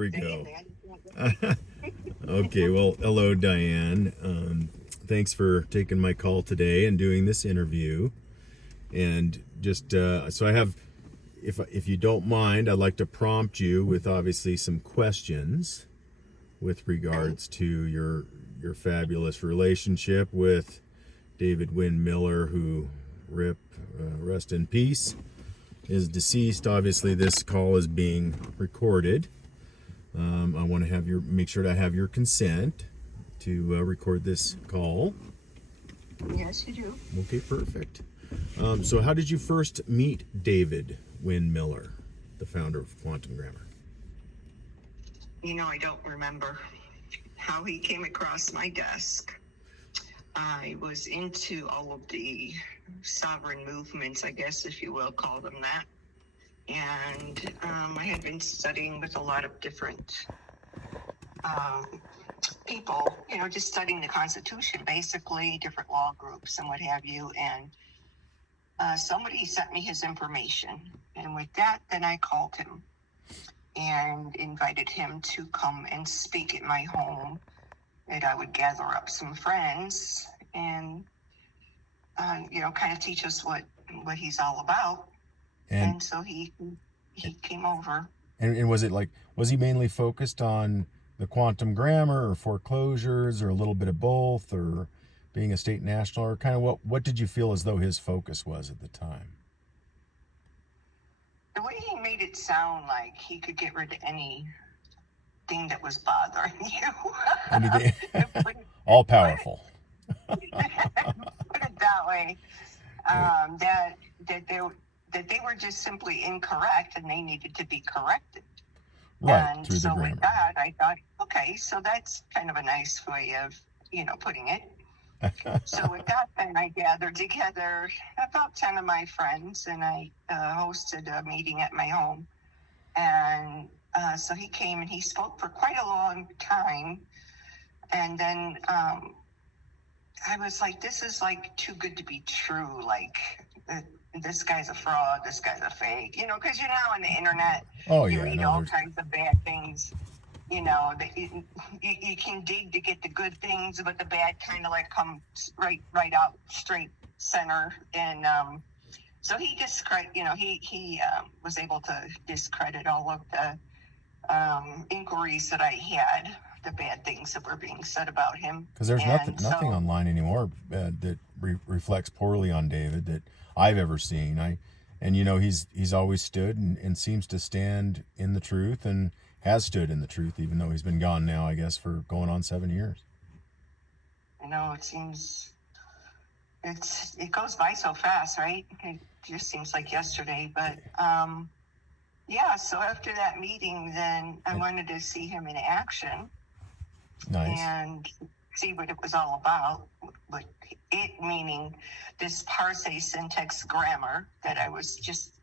we go. Okay, well, hello, Diane. Thanks for taking my call today and doing this interview. And just so I have, if you don't mind, I'd like to prompt you with obviously some questions with regards to your fabulous relationship with David Wynn Miller, who rest in peace, is deceased. Obviously, this call is being recorded. I want to make sure to have your consent to record this call. Yes, you do. Okay, perfect. So how did you first meet David Wynn Miller, the founder of Quantum Grammar? I don't remember how he came across my desk. I was into all of the sovereign movements, I guess, if you will call them that. And I had been studying with a lot of different people, just studying the Constitution, basically, different law groups and what have you. And somebody sent me his information. And with that, then I called him and invited him to come and speak at my home. And I would gather up some friends and, kind of teach us what he's all about. And so he came over. And was he mainly focused on the quantum grammar or foreclosures or a little bit of both, or being a state national, or kind of what did you feel as though his focus was at the time? The way he made it sound like he could get rid of anything that was bothering you. Anything? All powerful. Put it that way. That they were just simply incorrect and they needed to be corrected. Right. And so with that, I thought, okay, so that's kind of a nice way of, putting it. So with that, then I gathered together about 10 of my friends and I hosted a meeting at my home. And so he came and he spoke for quite a long time. And then I was like, this is like too good to be true. Like, this guy's a fraud, this guy's a fake, because on the internet, you read all kinds of bad things, that you can dig to get the good things, but the bad kind of like comes right out straight center. And so he he was able to discredit all of the inquiries that I had, the bad things that were being said about him. Because there's nothing online anymore that reflects poorly on David that I've ever seen. He's always stood and seems to stand in the truth and has stood in the truth, even though he's been gone now, I guess, for going on 7 years. It seems it goes by so fast, right? It just seems like yesterday, but so after that meeting, then I wanted to see him in action. Nice. And see what it was all about, what it meaning this parse syntax grammar that I was just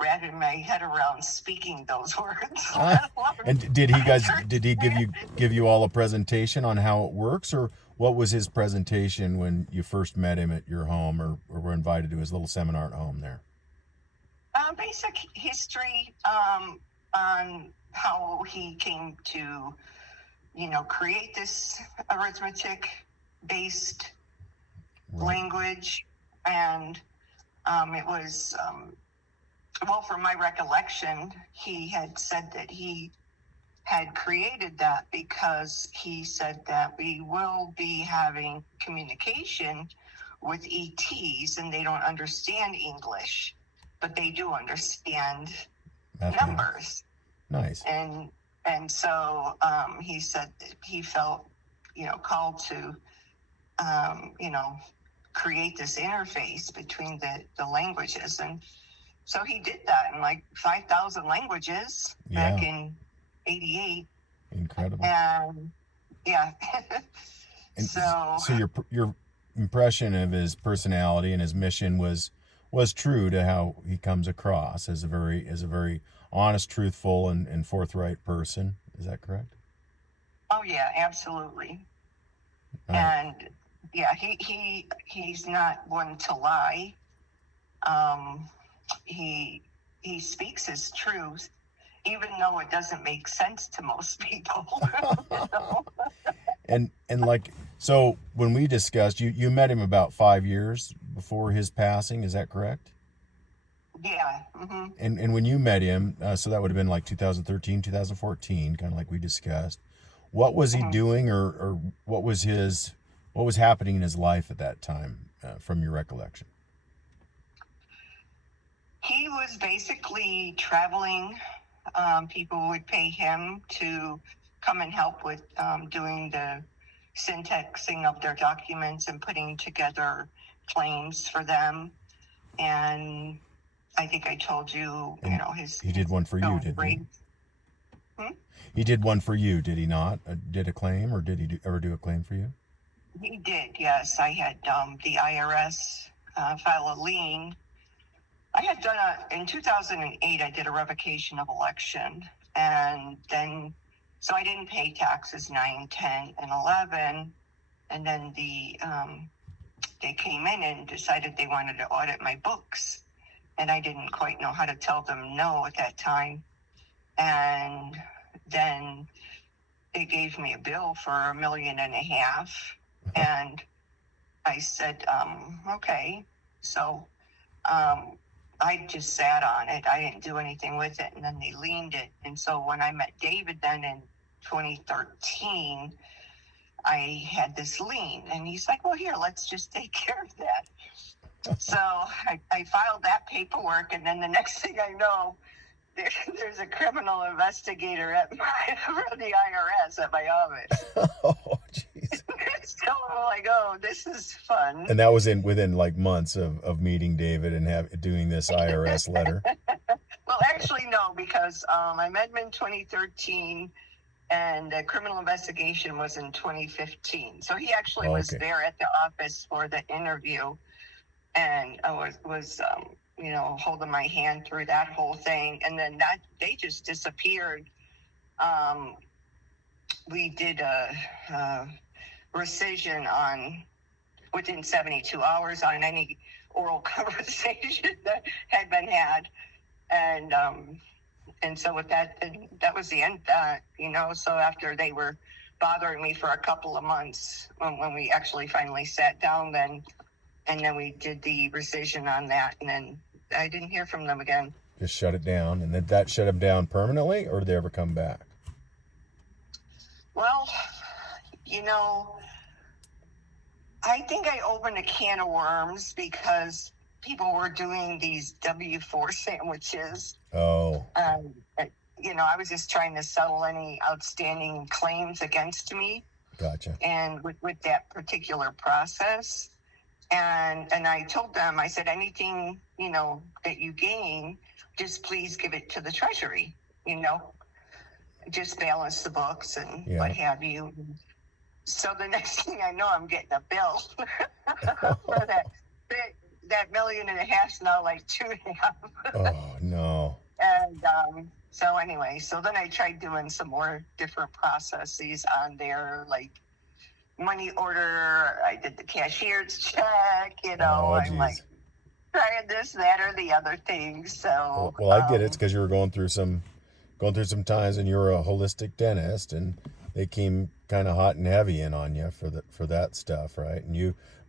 wrapping my head around speaking those words. And did he give you all a presentation on how it works, or what was his presentation when you first met him at your home, or were invited to his little seminar at home there? Basic history on how he came to create this arithmetic-based language. And it was, from my recollection, he had said that he had created that because he said that we will be having communication with ETs and they don't understand English, but they do understand numbers. Nice. And so he said that he felt, called to, create this interface between the languages. And so he did that in like 5,000 languages back in 88. Incredible. And and so your impression of his personality and his mission was true to how he comes across as a very honest, truthful, and forthright person. Is that correct? Oh yeah, absolutely. And he's not one to lie. He speaks his truth, even though it doesn't make sense to most people. So, And like, so when we discussed, you met him about 5 years before his passing, is that correct? yeah. Hmm. And when you met him, so that would have been like 2013, 2014, kind of like we discussed. What was he Hmm. doing, or what was happening in his life at that time, from your recollection? He was basically traveling. People would pay him to come and help with doing the syntexing of their documents and putting together claims for them. And I think I told you, And his he did one for you, going didn't he? great. Hmm? He did one for you, did he not? Did a claim, or did he ever do a claim for you? He did, yes. I had the IRS file a lien. I had done in 2008, I did a revocation of election. And then, so I didn't pay taxes 9, 10, and 11. And then they came in and decided they wanted to audit my books. And I didn't quite know how to tell them no at that time. And then they gave me a bill for $1.5 million. And I said, okay. So I just sat on it. I didn't do anything with it. And then they leaned it. And so when I met David then in 2013, I had this lien. And he's like, well, here, let's just take care of that. So I filed that paperwork. And then the next thing I know, there's a criminal investigator at from the IRS at my office. Oh, jeez. So I'm like, oh, this is fun. And that was within like months of meeting David and doing this IRS letter. Well, actually, no, because I met him in 2013, and the criminal investigation was in 2015. So he actually was there at the office for the interview, and I was holding my hand through that whole thing. And then they just disappeared. We did a rescission on within 72 hours on any oral conversation that had been had. And so with that was the end of that, so after they were bothering me for a couple of months when we actually finally sat down and then we did the rescission on that, and then I didn't hear from them again. Just shut it down. And did that shut them down permanently, or did they ever come back? Well, I think I opened a can of worms because people were doing these W-4 sandwiches. Oh. I was just trying to settle any outstanding claims against me. Gotcha. And with that particular process. And I told them, I said, anything, that you gain, just please give it to the Treasury, just balance the books and what have you. So the next thing I know, I'm getting a bill for that $1.5 million now like 2.5. Oh, no. And so anyway, so then I tried doing some more different processes on there, like money order. I did the cashier's check, I'm like trying this, that, or the other thing. So well, I get it. It's because you were going through some times, and you were a holistic dentist, and they came kind of hot and heavy in on you for that stuff, right?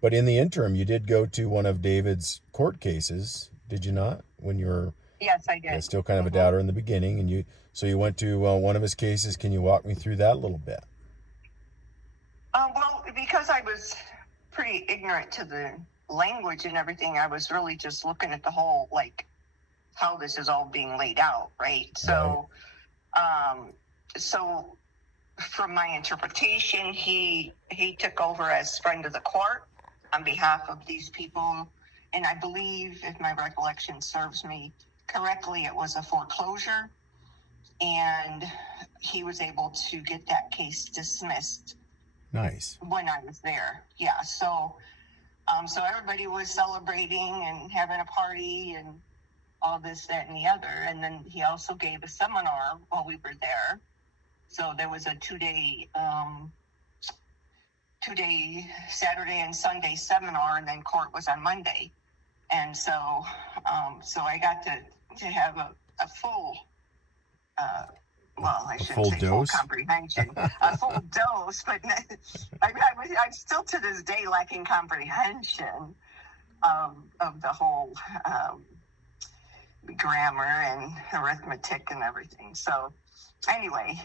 But in the interim, you did go to one of David's court cases, did you not? When you were yes, I did. Still kind of a doubter in the beginning, and you went to one of his cases. Can you walk me through that a little bit? Well, because I was pretty ignorant to the language and everything, I was really just looking at the whole, like, how this is all being laid out, right? So, so from my interpretation, he took over as friend of the court on behalf of these people. And I believe, if my recollection serves me correctly, it was a foreclosure. And he was able to get that case dismissed. Nice. When I was there. Yeah. So everybody was celebrating and having a party and all this, that, and the other. And then he also gave a seminar while we were there. So there was a two-day Saturday and Sunday seminar, and then court was on Monday. And so I got to have a full well, I A shouldn't full say full dose? comprehension, a full dose, but I'm still to this day lacking comprehension of the whole grammar and arithmetic and everything. So anyway,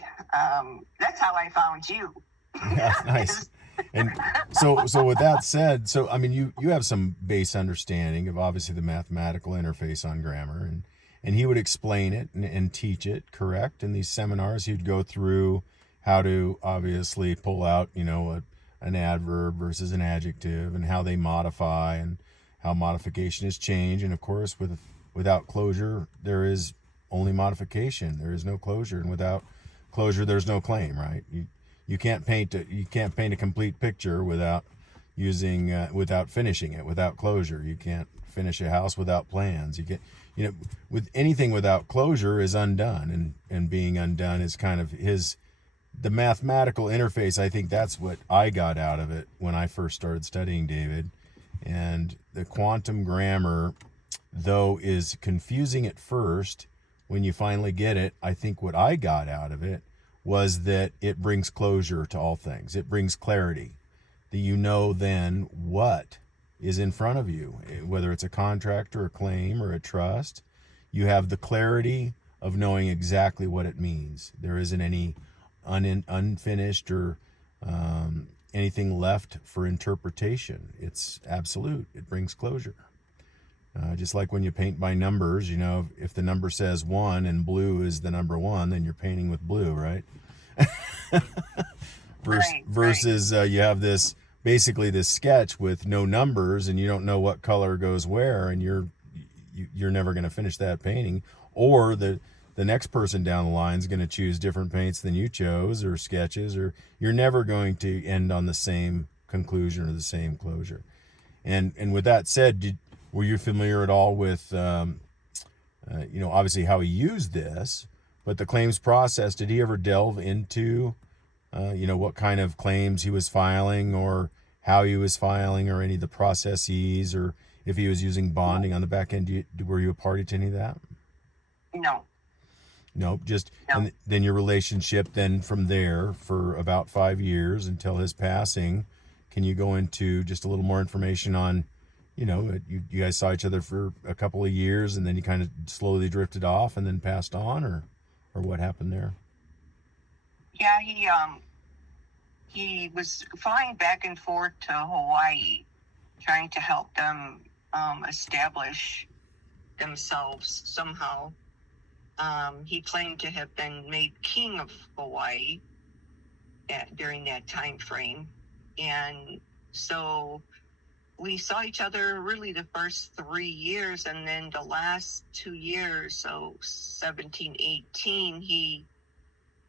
that's how I found you. Yeah, nice. And so with that said, so I mean, you have some base understanding of obviously the mathematical interface on grammar, and he would explain it and teach it, correct? In these seminars, he'd go through how to obviously pull out, an adverb versus an adjective, and how they modify, and how modification is change, and of course, without closure, there is only modification. There is no closure, and without closure, there's no claim, right? You can't paint a complete picture without without finishing it, without closure. You can't finish a house without plans. You can't, with anything without closure is undone, and being undone is kind of the mathematical interface. I think that's what I got out of it when I first started studying David. And the quantum grammar, though, is confusing at first. When you finally get it, I think what I got out of it was that it brings closure to all things. It brings clarity, that then what is in front of you, whether it's a contract or a claim or a trust. You have the clarity of knowing exactly what it means. There isn't any unfinished or anything left for interpretation. It's absolute. It brings closure. Just like when you paint by numbers, if the number says 1 and blue is the number 1, then you're painting with blue, right? Versus you have basically this sketch with no numbers, and you don't know what color goes where, and you're never going to finish that painting. Or the next person down the line is going to choose different paints than you chose, or sketches, or you're never going to end on the same conclusion or the same closure. And with that said, were you familiar at all with, obviously how he used this, but the claims process? Did he ever delve into, what kind of claims he was filing, or how he was filing, or any of the processes, or if he was using bonding on the back end? Were you a party to any of that? No. Nope. Just No. And then your relationship then from there for about 5 years until his passing. Can you go into just a little more information on, you guys saw each other for a couple of years, and then you kind of slowly drifted off and then passed on, or what happened there? Yeah, he was flying back and forth to Hawaii, trying to help them establish themselves somehow. He claimed to have been made king of Hawaii during that time frame, and so we saw each other really the first 3 years, and then the last 2 years, so 17, 18, he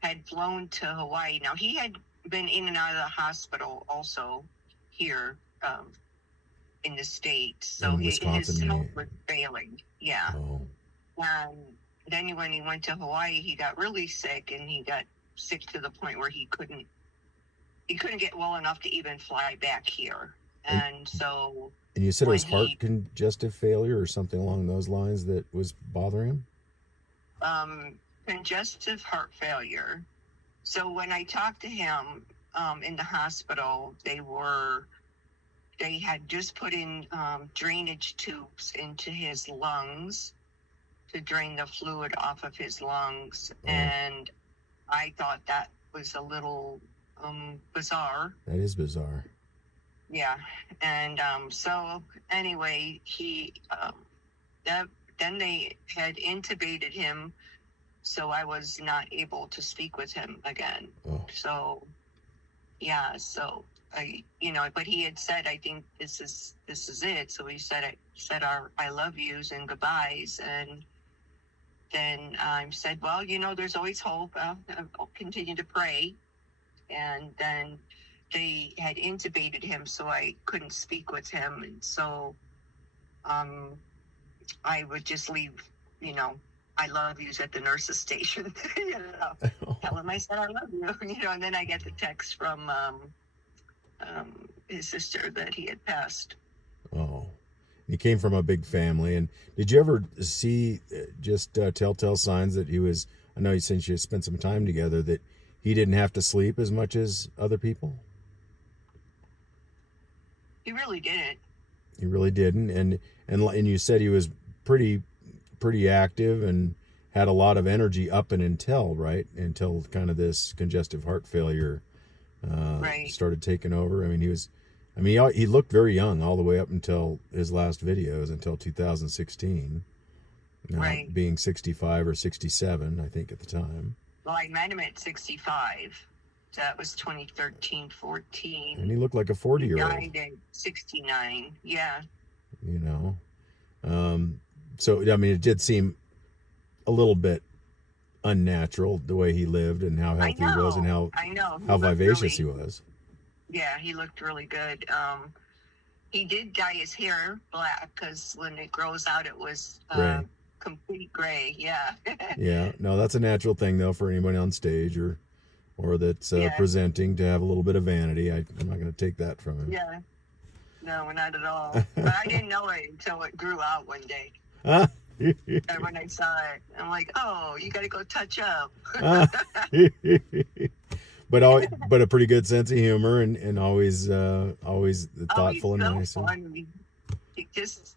had flown to Hawaii. Now, he had been in and out of the hospital also here in the States. So his health was failing. Yeah. Oh. And then when he went to Hawaii, he got really sick, and he got sick to the point where he couldn't get well enough to even fly back here. And so... And you said it was heart congestive failure or something along those lines that was bothering him? Congestive heart failure. So when I talked to him in the hospital, they had just put in drainage tubes into his lungs to drain the fluid off of his lungs. Oh. And I thought that was a little bizarre. That is bizarre. Yeah. And so anyway, then they had intubated him, so I was not able to speak with him again. Oh. So, yeah, so but he had said, I think this is it. So he said our I love yous and goodbyes, and then I said, well, there's always hope. I'll continue to pray. And then they had intubated him, so I couldn't speak with him, and so I would just leave, I love yous at the nurse's station. Tell him I said I love you, and then I get the text from his sister that he had passed. Oh, he came from a big family. And did you ever see just telltale signs that he was I know since you spent some time together, that he didn't have to sleep as much as other people. He really didn't. He really didn't, and you said he was pretty active and had a lot of energy up and until kind of this congestive heart failure Right. started taking over. I mean, he looked very young all the way up until his last videos, until 2016, Right. being 65 or 67, I think, at the time. Well, I met him at 65. That was 2013, 14. And he looked like a 40-year-old. He died at 69. Yeah. You know, so I mean, it did seem a little bit unnatural the way he lived and how healthy he was and how vivacious he was. Yeah, he looked really good. He did dye his hair black because when it grows out, it was gray. Complete gray. Yeah. Yeah. No, that's a natural thing though for anybody on stage or that's presenting, to have a little bit of vanity. I'm not going to take that from him. Yeah. No, not at all. But I didn't know it until it grew out one day. And when I saw it, I'm like, oh, you got to go touch up. But a pretty good sense of humor and always thoughtful and nice. Funny. Just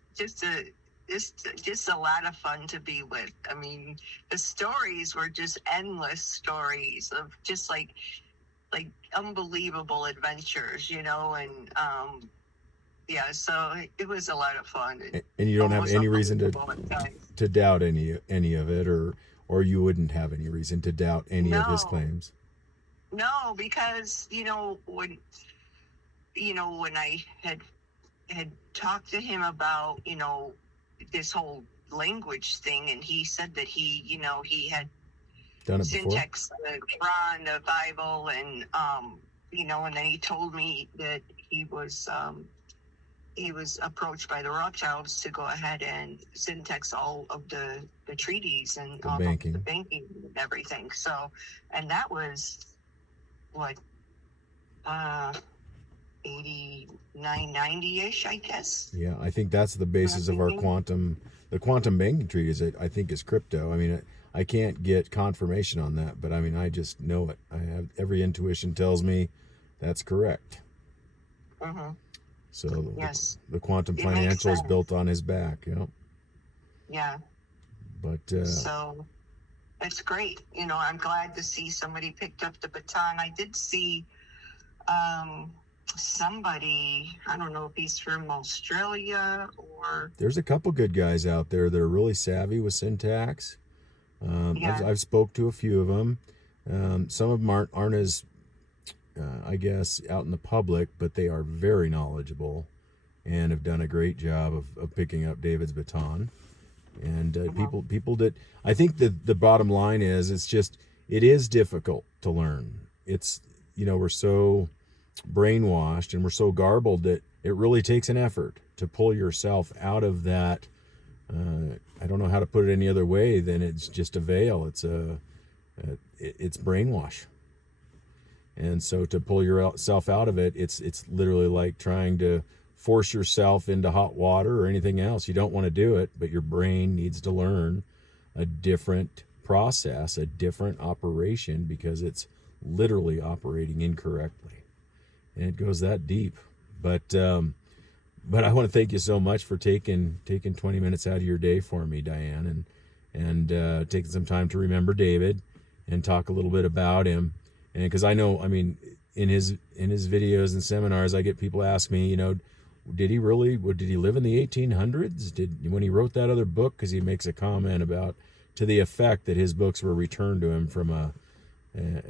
a lot of fun to be with. I mean, the stories were just endless stories of just like unbelievable adventures, you know, and yeah, so it was a lot of fun. And you don't have any reason to doubt any of it, or you wouldn't have any reason to doubt any of his claims. No, because when I had talked to him about this whole language thing, and he said that he had done it syntax the Quran, the Bible, and and then he told me that he was approached by the Rothschilds to go ahead and syntax all of the treaties and all of the banking and everything. So, and that was what 89, 90-ish, I guess. Yeah, I think that's the basis of our quantum banking treaty. I think is crypto. I mean, I can't get confirmation on that, but I mean, I just know it. I have every intuition tells me that's correct. Mm-hmm. So yes, the quantum financial is built on his back. Yeah. But so it's great. I'm glad to see somebody picked up the baton. I did see somebody, I don't know if he's from Australia or... There's a couple good guys out there that are really savvy with syntax. I've spoke to a few of them. Some of them aren't as, I guess, out in the public, but they are very knowledgeable and have done a great job of picking up David's baton. And people that, I think the bottom line is, it is difficult to learn. It's, we're so brainwashed and we're so garbled that it really takes an effort to pull yourself out of that. I don't know how to put it any other way than it's just a veil. It's brainwash. And so to pull yourself out of it, it's literally like trying to force yourself into hot water or anything else. You don't want to do it, but your brain needs to learn a different process, a different operation, because it's literally operating incorrectly. And it goes that deep. But I want to thank you so much for taking 20 minutes out of your day for me, Diane, and taking some time to remember David and talk a little bit about him. And because I know, I mean, in his videos and seminars, I get people ask me, did he live in the 1800s? When he wrote that other book, because he makes a comment about, to the effect that his books were returned to him from a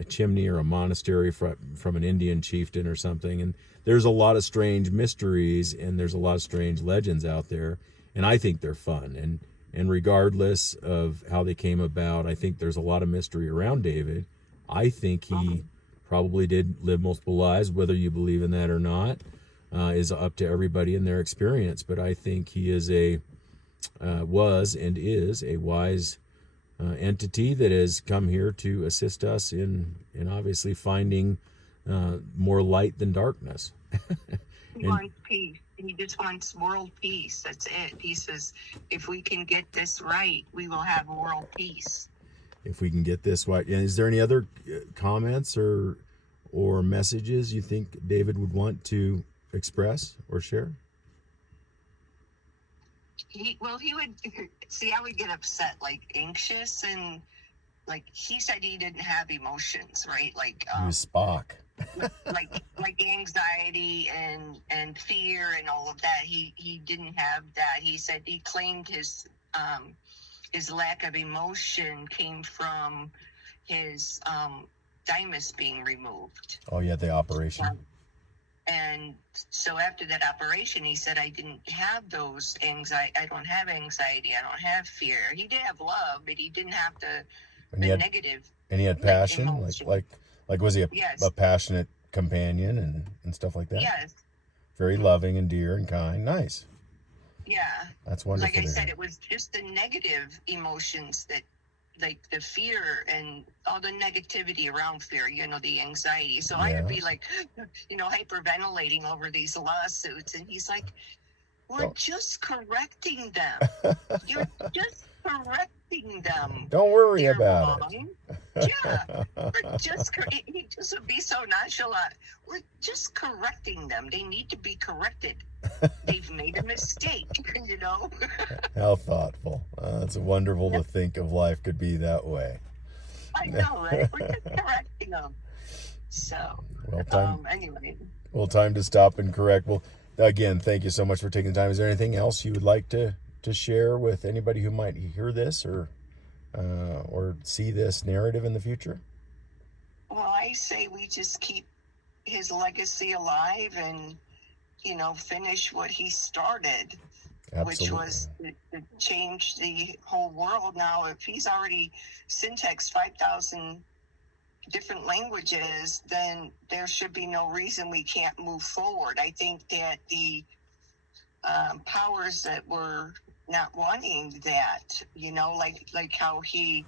chimney or a monastery from an Indian chieftain or something. And there's a lot of strange mysteries and there's a lot of strange legends out there, and I think they're fun. And regardless of how they came about, I think there's a lot of mystery around David. I think he probably did live multiple lives. Whether you believe in that or not is up to everybody in their experience. But I think he is was and is a wise entity that has come here to assist us in obviously finding more light than darkness. He wants peace. He just wants world peace. That's it. He says, if we can get this right, we will have world peace. if we can get this right. And is there any other comments or messages you think David would want to express or share? He would see, I would get upset, like anxious, and like he said he didn't have emotions, right? Like He was Spock. like anxiety and fear and all of that. He didn't have that. He said he claimed his lack of emotion came from his thymus being removed. Oh yeah, the operation. And so after that operation, he said, I didn't have those anxiety. I don't have anxiety. I don't have fear. He did have love, but he didn't have negative. And he had passion, emotion. like was he Yes. a passionate companion and stuff like that? Yes. Very loving and dear and kind. Nice. Yeah. That's wonderful. Like I said, it was just the negative emotions that, like the fear and all the negativity around fear, the anxiety. So I would be like, hyperventilating over these lawsuits. And he's like, we're just correcting them. You're just correcting them. Don't worry about it. Yeah. He just would be so nonchalant. We're just correcting them. They need to be corrected. They've made a mistake, How thoughtful. It's wonderful to think of life could be that way. I know, right? We're just correcting them. So, anyway. Well, time to stop and correct. Well, again, thank you so much for taking the time. Is there anything else you would like to share with anybody who might hear this or see this narrative in the future? Well, I say we just keep his legacy alive and, finish what he started. Absolutely. Which was to change the whole world. Now, if he's already syntexed 5,000 different languages, then there should be no reason we can't move forward. I think that the powers that were not wanting that, like how he,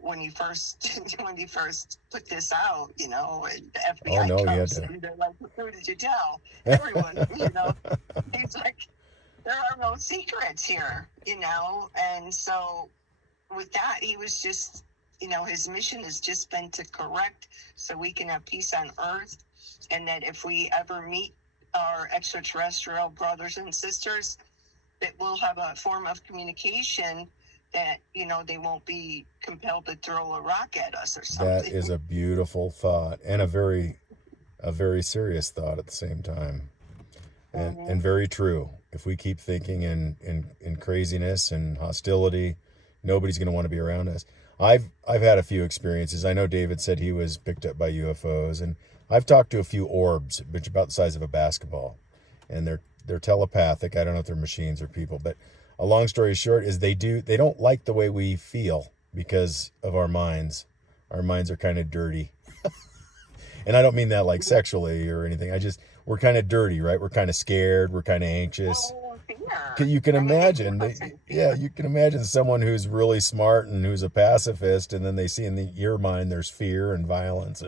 when he first put this out, and the FBI comes and they're like, who did you tell? Everyone, he's like, there are no secrets here, and so with that, he was just, his mission has just been to correct so we can have peace on earth, and that if we ever meet our extraterrestrial brothers and sisters, that we'll have a form of communication that, they won't be compelled to throw a rock at us or something. That is a beautiful thought and a very serious thought at the same time. And very true. If we keep thinking in craziness and hostility, nobody's going to want to be around us. I've had a few experiences. I know David said he was picked up by UFOs, and I've talked to a few orbs, which are about the size of a basketball, and they're telepathic. I don't know if they're machines or people, but a long story short is they don't like the way we feel because of our minds. Our minds are kind of dirty. And I don't mean that like sexually or anything. We're kind of dirty, right? We're kind of scared. We're kind of anxious. You can imagine, you can imagine someone who's really smart and who's a pacifist, and then they see in your mind there's fear and violence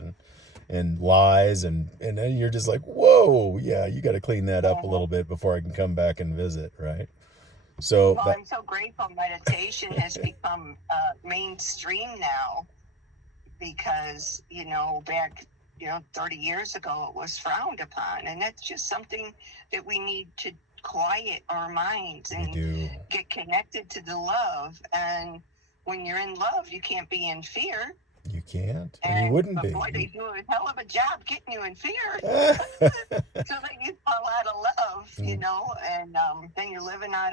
and lies, and then you're just like, whoa, yeah, you got to clean that up a little bit before I can come back and visit, right? So I'm so grateful meditation has become mainstream now, because back 30 years ago it was frowned upon, and that's just something that we need to quiet our minds and get connected to the love. And when you're in love, you can't be in fear. You can't, and you wouldn't be. Boy, they do a hell of a job getting you in fear, so that you fall out of love, and then you're living out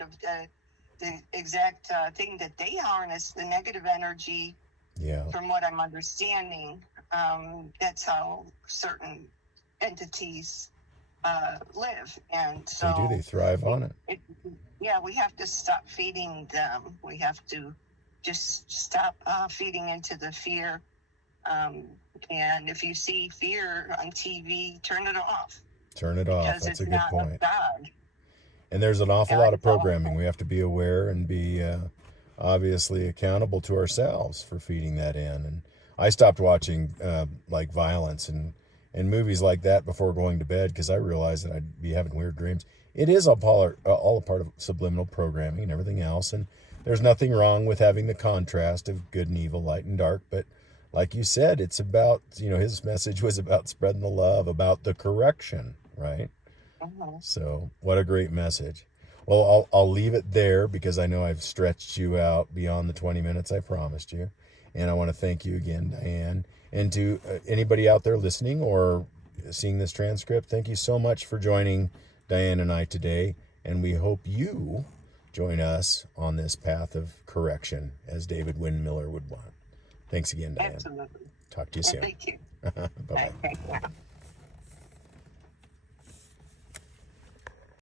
of the exact thing that they harness, the negative energy. Yeah. From what I'm understanding, that's how certain entities live, and so they thrive on it. We have to stop feeding them. We have to just stop feeding into the fear. And if you see fear on TV, turn it off. Turn it off. That's a good point. God. And there's an awful lot of programming. We have to be aware and be obviously accountable to ourselves for feeding that in. And I stopped watching like violence and movies like that before going to bed, because I realized that I'd be having weird dreams. It is all a part of subliminal programming and everything else. And there's nothing wrong with having the contrast of good and evil, light and dark. But like you said, it's about, his message was about spreading the love, about the correction, right? So what a great message. Well, I'll leave it there because I know I've stretched you out beyond the 20 minutes I promised you. And I want to thank you again, Diane. And to anybody out there listening or seeing this transcript, thank you so much for joining Diane and I today. And we hope you join us on this path of correction, as David Wynn Miller would want. Thanks again, Diane. Absolutely. Talk to you soon. Thank you. Bye-bye. Okay.